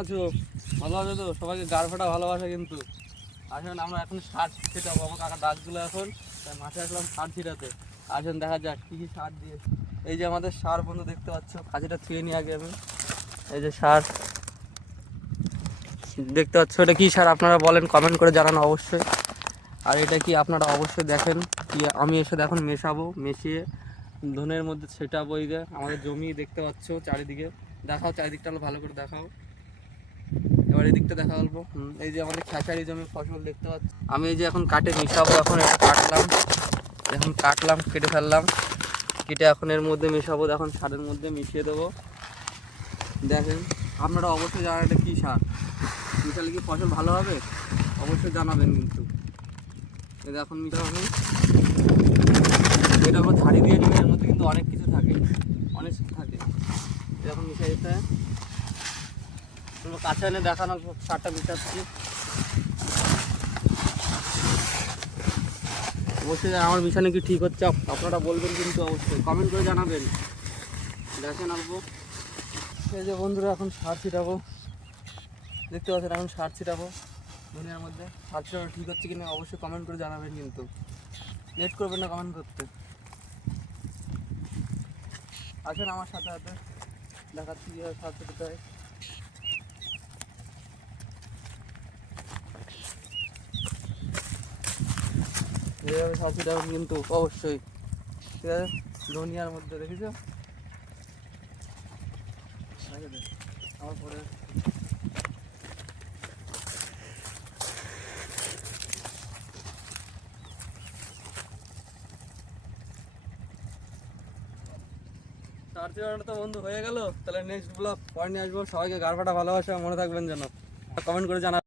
আছো? ভালো আছে তো? সবাইকে গাড় ফাটা ভালোবাসা কিন্তু। আসেন আমরা এখন সার ছিটাবো, আমার কাকা ডাকগুলো এখন, তাই মাঠে আসলাম সার ছিটাতে। আসেন দেখা যাক কী কী সার দিয়ে। এই যে আমাদের সার বন্ধু দেখতে পাচ্ছ, কাজিটা ছুঁয়ে নিই আগে আমি। এই যে সার দেখতে পাচ্ছ, এটা কী সার আপনারা বলেন, কমেন্ট করে জানান অবশ্যই। আর এটা কি আপনারা অবশ্যই দেখেন কি, আমি এসে এখন মেশাবো, মিশিয়ে ধনের মধ্যে ছেটাবো। এই যে আমাদের জমি দেখতে পাচ্ছ চারিদিকে, দেখাও চারিদিকটা ভালো করে দেখাও। এবার এদিকটা দেখা অল্প। এই যে আমাদের খেসারি জমি ফসল দেখতে পাচ্ছি, আমি এই যে এখন কাটে মিশাবো। এখন এটা কাটলাম, কেটে ফেললাম, কেটে এখন এর মধ্যে মেশাবো, এখন সারের মধ্যে মিশিয়ে দেবো। দেখেন আপনারা অবশ্যই জানান এটা কী সার, মিশালে কি ফসল ভালো হবে অবশ্যই জানাবেন কিন্তু। এটা এখন মিশাবো, এটা আমরা ঝাড়ি দিয়ে নিবে, এর মধ্যে কিন্তু অনেক কিছু থাকে, অনেক কিছু থাকে। এখন মিশাই দিতে কাছে এনে দেখানো সারটা মিশাচ্ছি। অবশ্যই আমার মিশানো কি ঠিক হচ্ছে আপনারা বলবেন কিন্তু, অবশ্যই কমেন্ট করে জানাবেন। দেখেন আসবো এই যে বন্ধুরা, এখন সার ছিটাবো, দেখতে পাচ্ছেন এখন সার ছিটাবো দুনিয়ার মধ্যে। সার ছিটাবো ঠিক হচ্ছে কিনা অবশ্যই কমেন্ট করে জানাবেন কিন্তু, লেট করবেন না কমেন্ট করতে। আসেন আমার সাথে সাথে দেখাচ্ছি কীভাবে সার ছিটাতে হয়। এইভাবে সার ছিটাবেন কিন্তু অবশ্যই, ঠিক আছে। দুনিয়ার মধ্যে দেখেছো আমার পরে সার ছিটানোটা তো বন্ধু হয়ে গেল। তাহলে নেক্সট ব্লগ পরে নিয়ে আসবো। সবাইকে গাড় ফাটা ভালোবাসা, মনে থাকবেন যেন, কমেন্ট করে জানাবেন।